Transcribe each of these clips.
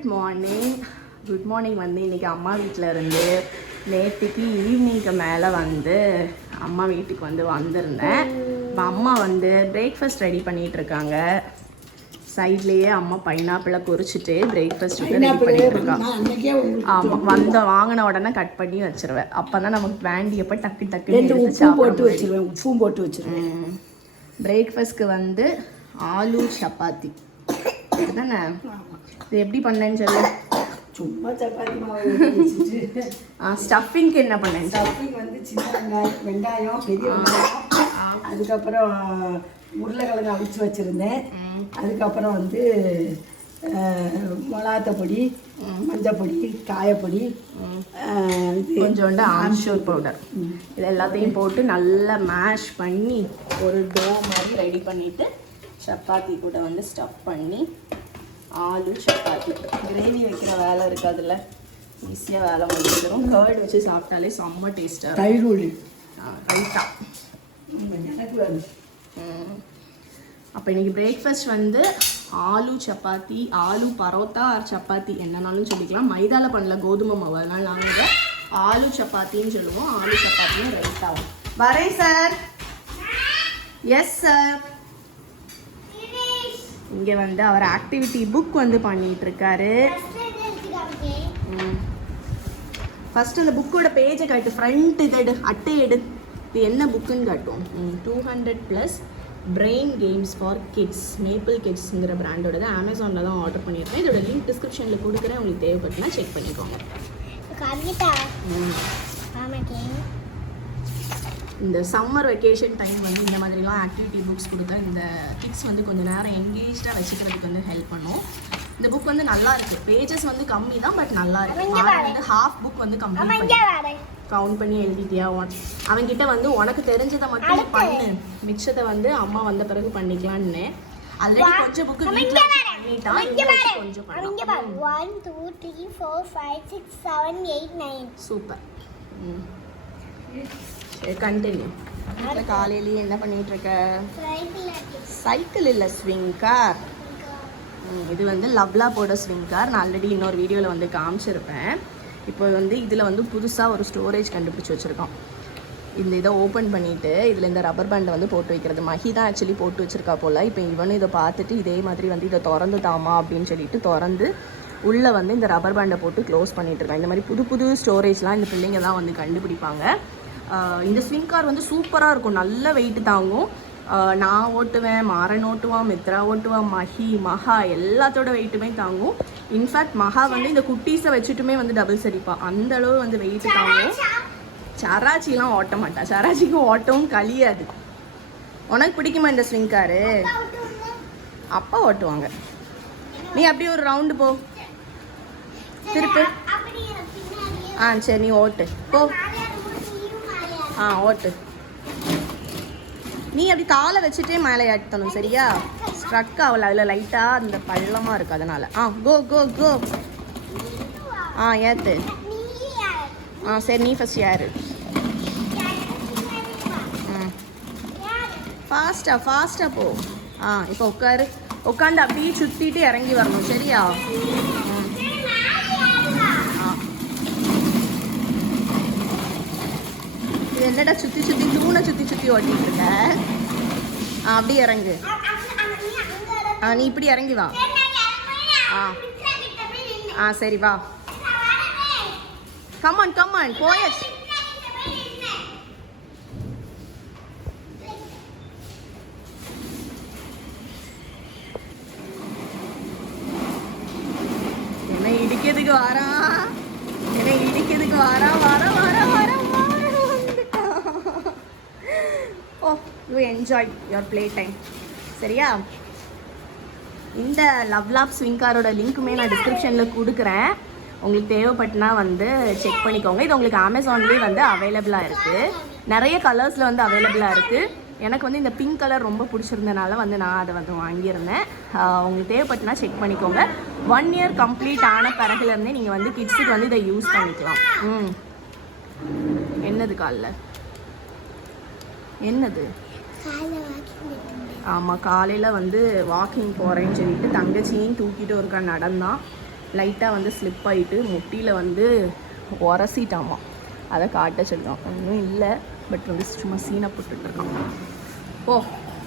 Good morning வந்து இன்றைக்கி அம்மா வீட்டில் இருந்து நேற்றுக்கு ஈவினிங்க்கு மேலே வந்து அம்மா வீட்டுக்கு வந்து வந்திருந்தேன். இப்போ அம்மா வந்து பிரேக்ஃபாஸ்ட் ரெடி பண்ணிகிட்ருக்காங்க. சைட்லேயே அம்மா பைனாப்பிளை குறிச்சிட்டு பிரேக்ஃபாஸ்ட் ரெடி பண்ணிட்டுருக்காங்க. ஆமாம், வாங்கின உடனே கட் பண்ணி வச்சுருவேன். அப்போ தான் நமக்கு வேண்டியப்போ டக்கு டக்குன்னு உப்பும் போட்டு வச்சுருவேன். பிரேக்ஃபாஸ்ட்க்கு வந்து ஆலு சப்பாத்தி தானே. இது எப்படி பண்ணேன்னு சொல்லு. சும்மா சப்பாத்தி மாவு. ஸ்டஃபிங்க்கு என்ன பண்ணேன்? ஸ்டஃபிங் வந்து சின்ன வெங்காயம் பெரிய வெங்காயம், அதுக்கப்புறம் உருளைக்கிழங்கு அவிச்சு வச்சுருந்தேன். அதுக்கப்புறம் வந்து மிளகாத்த பொடி, மஞ்சப்பொடி, காயப்பொடி, கொஞ்சோண்டு ஆம்ச்சூர் பவுடர், இது எல்லாத்தையும் போட்டு நல்லா மேஷ் பண்ணி ஒரு டோ மாதிரி ரெடி பண்ணிவிட்டு சப்பாத்தி கூட வந்து ஸ்டஃப் பண்ணி ஆலு சப்பாத்தி. கிரேவி வைக்கிற வேலை இருக்காதுல்ல, ஈஸியாக வேலை முடிச்சிடும். கர்டு வச்சு சாப்பிட்டாலே செம்ம டேஸ்ட்டாக. தயிர் ரைட்டா எனக்கு வேணும். அப்போ இன்றைக்கி பிரேக்ஃபாஸ்ட் வந்து ஆலு சப்பாத்தி, ஆலு பரோட்டா ஆர் சப்பாத்தி என்னன்னாலும் சொல்லிக்கலாம். மைதாவில் பண்ணல, கோதுமை மாவு, அதனால் நாங்கள் இதை ஆலு சப்பாத்தின்னு சொல்லுவோம். ஆலு சப்பாத்தியும் ரைட்டாகும். வரேன் சார். Yes sir. இங்கே வந்து அவர் ஆக்டிவிட்டி புக் வந்து பண்ணிகிட்ருக்காரு. ஃபஸ்ட்டு அந்த புக்கோட பேஜை காட்டு, ஃப்ரண்ட் இதை எடு, அட்டை எடு. இது என்ன புக்குன்னு காட்டும். 200+ brain games for kids, maple கிட்ஸுங்கிற பிராண்டோட அமேசானில் தான் ஆர்டர் பண்ணியிருக்கேன். இதோட லிங்க் டிஸ்கிரிப்ஷனில் கொடுக்குறேன், உங்களுக்கு தேவைப்பட்டுனா செக் பண்ணிக்கோங்க. இந்த சம்மர் வெக்கேஷன் டைம் வந்து இந்த மாதிரிலாம் ஆக்டிவிட்டி புக்ஸ் கொடுத்தா இந்த கிட்ஸ் வந்து கொஞ்சம் நேரம் என்கேஜாக வச்சுக்கிறதுக்கு வந்து ஹெல்ப் பண்ணும். இந்த புக் வந்து நல்லா இருக்குது. பேஜஸ் வந்து கம்மி தான், பட் நல்லா இருக்குது. வந்து ஹாஃப் புக் வந்து கவுண்ட் பண்ணி எழுதிட்டியா? அவன்கிட்ட வந்து உனக்கு தெரிஞ்சதை மட்டும் பண்ணு, மிச்சத்தை வந்து அம்மா வந்த பிறகு பண்ணிக்கலான்னு. ஆல்ரெடி கொஞ்சம் புக்கு வீட்டில் பண்ணிட்டான், கொஞ்சம் பண்ணலாம். 1 2 3 4 5 6 7 8 9. சூப்பர். கண்டினியூ. வீட்டில் காலையிலேயே என்ன பண்ணிட்டு இருக்க? சைக்கிள் இல்லை, ஸ்விங் கார். இது வந்து லவ்லாப்போட ஸ்விங் கார். நான் ஆல்ரெடி இன்னொரு வீடியோவில் வந்து காமிச்சிருப்பேன். இப்போ வந்து இதில் வந்து புதுசாக ஒரு ஸ்டோரேஜ் கண்டுபிடிச்சி வச்சுருக்கோம். இந்த இதை ஓப்பன் பண்ணிவிட்டு இதில் இந்த ரப்பர் பேண்டை வந்து போட்டு வைக்கிறது. மஹி தான் ஆக்சுவலி போட்டு வச்சுருக்கா போல். இப்போ இவனும் இதை பார்த்துட்டு இதே மாதிரி வந்து இதை திறந்து தாமா அப்படின்னு சொல்லிட்டு திறந்து உள்ளே வந்து இந்த ரப்பர் பேண்டை போட்டு க்ளோஸ் பண்ணிகிட்ருக்கான். இந்த மாதிரி புது புது ஸ்டோரேஜ்லாம் இந்த பிள்ளைங்க தான் வந்து கண்டுபிடிப்பாங்க. இந்த ஸ்விங் கார் வந்து சூப்பராக இருக்கும், நல்ல வெயிட்டு தாங்கும். நான் ஓட்டுவேன், மாறன் ஓட்டுவான், மித்ரா ஓட்டுவான், மகா எல்லாத்தோட வெயிட்டுமே தாங்கும். இன்ஃபேக்ட் மகா வந்து இந்த குட்டீஸை வச்சுட்டுமே வந்து டபுள்ஸ் அடிப்பாள், அந்த அளவு வந்து வெயிட்டு தாங்கும். சராச்சிலாம் ஓட்ட மாட்டா, சராச்சிக்கும் ஓட்டவும் கழியாது. உனக்கு பிடிக்குமா இந்த ஸ்விங் காரு? அப்பா ஓட்டுவாங்க. நீ அப்படியே ஒரு ரவுண்டு போ, திருப்பு. சரி, நீ ஓட்டு போ. ஓட்டு. நீ அப்படி காலை வச்சுட்டே மேலே ஏற்றணும், சரியா? ஸ்ட்ரக் ஆகல, அதில் லைட்டாக அந்த பள்ளமாக இருக்குது, அதனால். கோ கோ கோ. ஏற்று. சரி, நீ ஃபஸ்ட் யாரு? ஃபாஸ்ட்டாக போ. இப்போ உட்காந்து அப்படியே சுற்றிட்டு இறங்கி வரணும், சரியா? இது என்னடா சுற்றி தூணை சுற்றி ஓட்டிகிட்டு இருக்க? அப்படியே இறங்கு. நீ இப்படி இறங்கி வா. சரி வா. கமான் போயாச்சு. என்ன இடிக்கிறதுக்கு வாரா. You enjoy your play time, சரியா? இந்த லவ்லாப் ஸ்விங் காரோட லிங்க்குமே நான் டிஸ்கிரிப்ஷனில் கொடுக்குறேன். உங்களுக்கு தேவைப்பட்டுனா வந்து செக் பண்ணிக்கோங்க. இது உங்களுக்கு அமேசான்லேயே வந்து அவைலபிளாக இருக்குது. நிறைய கலர்ஸில் வந்து அவைலபிளாக இருக்குது. எனக்கு வந்து இந்த பிங்க் கலர் ரொம்ப பிடிச்சிருந்தனால வந்து நான் அதை வந்து வாங்கியிருந்தேன். உங்களுக்கு தேவைப்பட்டுனா செக் பண்ணிக்கோங்க. 1 year கம்ப்ளீட் ஆன பிறகுலேருந்தே நீங்கள் வந்து கிட்ஸுக்கு வந்து இதை யூஸ் பண்ணிக்கலாம். என்னது காலில் என்னது? ஆமாம், காலையில் வந்து வாக்கிங் போகிறேன்னு சொல்லிட்டு தங்கச்சியும் தூக்கிட்டு ஒருக்கா நடந்தான். லைட்டாக வந்து ஸ்லிப் ஆகிட்டு முட்டியில் வந்து உரசிட்டாமா. அதை காட்ட சொல்லிட்டோம். ஒன்றும் இல்லை, பட் வந்து சும்மா சீனை போட்டுட்ருக்கான். ஓ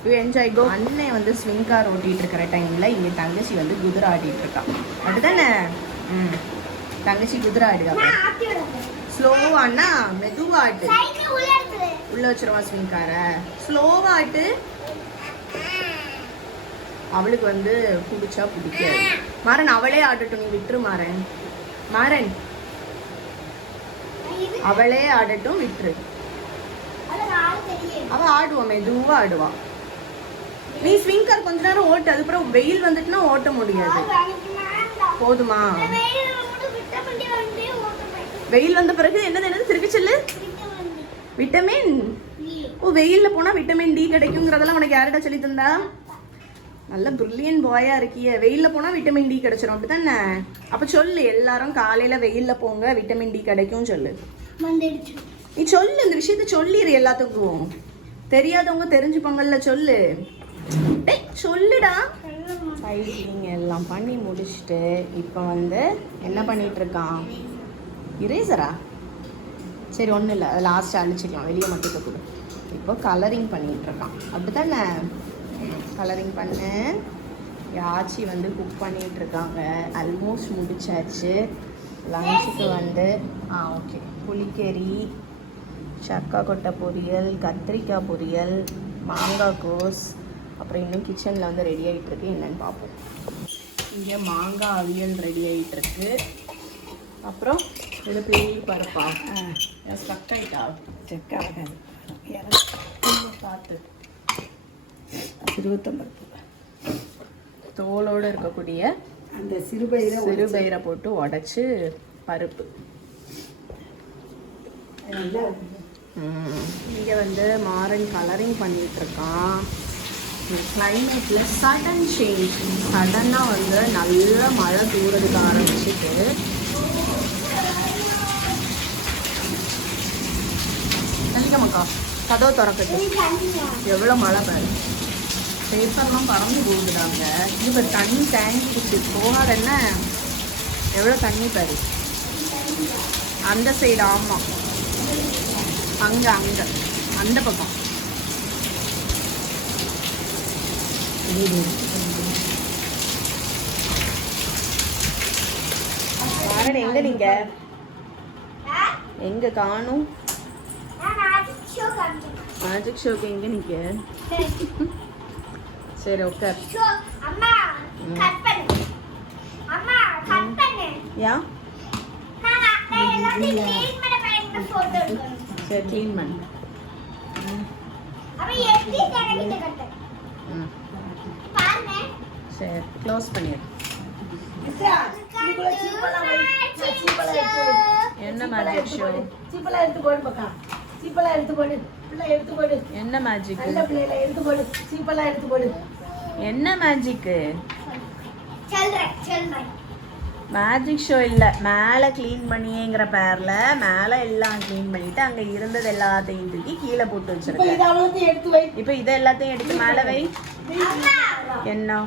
யூ என்ஜாய் கோ. அண்ணன் வந்து ஸ்விங் கார் ஓட்டிகிட்டு இருக்கிற டைமில் இங்கே தங்கச்சி வந்து குதிரை ஆடிட்டு இருக்கான். அதுதானே? தங்கச்சி குதிரை ஆடுதா? ஸ்லோவானா மெதுவாட்டு உள்ள வச்சிருவா ஸ்விங் காரை. ஸ்லோவாட்டு அவளுக்கு வந்து பிடிச்சா பிடிக்காது. மாறன் அவளே ஆடட்டும், நீ விட்டுரு மாறன். மாறன் அவளே ஆடட்டும், விட்டுரு. அவ ஆடுவா, மெதுவா ஆடுவா. நீ ஸ்விங் கார் கொஞ்ச நேரம் ஓட்டு, அதுக்கப்புறம் வெயில் வந்துட்டுனா ஓட்ட முடியாது. போதுமா? வெயில் வந்த பிறகு என்னது திருப்பி சொல்லு. விட்டமின். ஓ வெயில்ல போனா விட்டமின் டி கிடைக்குங்கிறதெல்லாம் உனக்கு யார்கிட்ட சொல்லி தந்தா? நல்ல பிரில்லியன் பாயா இருக்கிய. வெயில்ல போனா விட்டமின் டி கிடைச்சிடும், அப்படித்தானே? அப்ப சொல்லு, எல்லாரும் காலையில வெயில்ல போங்க, விட்டமின் டி கிடைக்கும் சொல்லு. நீ சொல்லு, இந்த விஷயத்த சொல்லிடு எல்லாத்துக்கும். தெரியாதவங்க தெரிஞ்சுப்பாங்கல்ல, சொல்லு. டேய் சொல்லுடா. சைக்கிளிங் எல்லாம் பண்ணி முடிச்சுட்டு இப்போ வந்து என்ன பண்ணிட்டு இருக்கான்? இரேசரா? சரி ஒன்றும் இல்லை, அது லாஸ்ட் அழிச்சிக்கலாம், வெளியே மட்டும் கொடு. இப்போ கலரிங் பண்ணிட்டு இருக்கான், அப்படித்தானே? கலரிங் பண்ணு. யாச்சி வந்து குக் பண்ணிட்டு இருக்காங்க. ஆல்மோஸ்ட் முடிச்சாச்சு. லஞ்சுக்கு வந்து ஓகே, புளிக்கறி, சக்கா கொட்டை பொரியல், கத்திரிக்காய் பொரியல், மாங்காய் கோஸ், அப்புறம் இன்னும் கிச்சனில் வந்து ரெடி ஆகிட்டுருக்கு. என்னென்னு பார்ப்போம். இங்கே மாங்காய் அவியல் ரெடி ஆகிட்டுருக்கு. அப்புறம் இது பெரிய பருப்பா? ஸ்டக் ஆகிட்டா? செக் ஆகாது, பார்த்து. சிறுவத்தம்பருப்பு தோலோடு இருக்கக்கூடிய அந்த சிறுபயிரை போட்டு உடச்சி பருப்பு. இங்கே வந்து மாறன் கலரிங் பண்ணிகிட்ருக்கான். கிளைமேட்டில் சடன் சேஞ்ச், சடனாக வந்து நல்ல மழை தூரதுக்கு ஆரம்பிச்சுட்டு மக்கா கதவை திறக்கட்டு. எவ்வளோ மழை பாரு, பேப்பர்லாம் பறந்து போகுதுடாங்க. இப்போ தண்ணி தேங்கிடுச்சு, போகாத என்ன எவ்வளோ தண்ணி பாரு. அந்த சைடு, ஆமாம், அங்கே அந்த பக்கம். எங்க நீங்க எங்க காணும்? மேஜிக் ஷோக்கு எங்க நீங்க? சரி ஓகே. யா சரி க்ளீன் பண்ணு. சரி க்ளோஸ் பண்ணிடு. என்ன மேஜிக் ஷோ? சீப்பெல்லாம் எடுத்து போடு பக்கா, சீப்பெல்லாம் எடுத்து போடு, பிள்ளை எடுத்து போடு. என்ன மேஜிக்? நல்ல பிள்ளைல எடுத்து போடு, சீப்பெல்லாம் எடுத்து போடு. என்ன மேஜிக்கு? மேஜிக் ஷோ இல்லை, மேலே க்ளீன் பண்ணியேங்கிற பேரில் மேலே எல்லாம் க்ளீன் பண்ணிட்டு அங்கே இருந்தது எல்லாத்தையும் தூக்கி கீழே போட்டு வச்சிருக்கேன். இப்போ இதை எல்லாத்தையும் எடுத்து மேலே வை. என்ன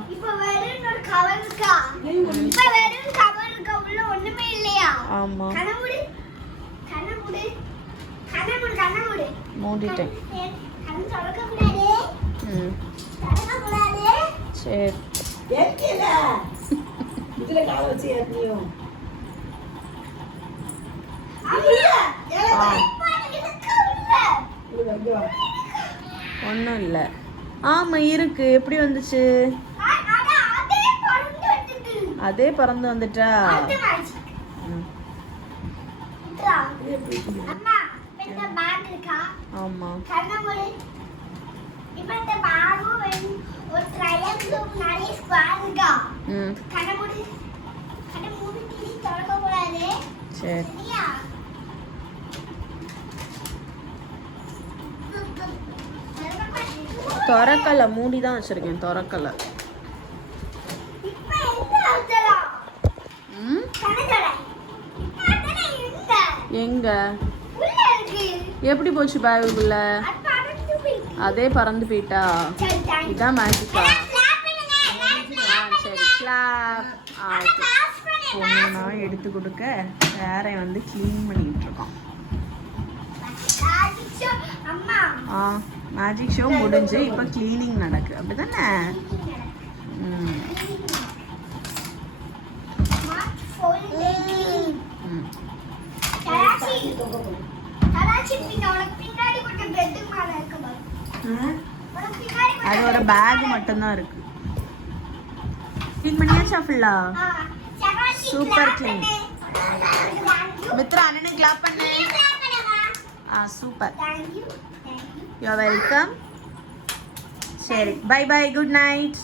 ஆமா மூடிட்டேன். சரி இதுல கால வச்சு ஏறியும் ஒன்றும் இல்லை. ஆமாம் இருக்கு. எப்படி வந்துச்சு? அதே பறந்து வந்துட்டா? ஆமா சரி. திறக்கல, மூடி தான் வச்சிருக்கேன், திறக்கல. எங்க எப்படி போச்சு பேகுக்குள்ள? அதே பறந்து போயிட்டா? இதான் மேஜிக்கா? சரி கிளாப். ஒன்றுனா எடுத்து கொடுக்க வேற வந்து க்ளீன் பண்ணிட்டு இருக்கோம். அம்மா மேஜிக் ஷோ முடிஞ்சு இப்போ க்ளீனிங் நடக்கு அப்படிதானே? ம் ம் அது ஒரு பேக் மட்டும்தான் இருக்கு. க்ளீன் பண்ணியாச்சா ஃபுல்லா? Super clean. மித்ரா அண்ணனுக்கு கிளாப் பண்ணு. சூப்பர். You are welcome. சரி பை பை, குட் நைட்.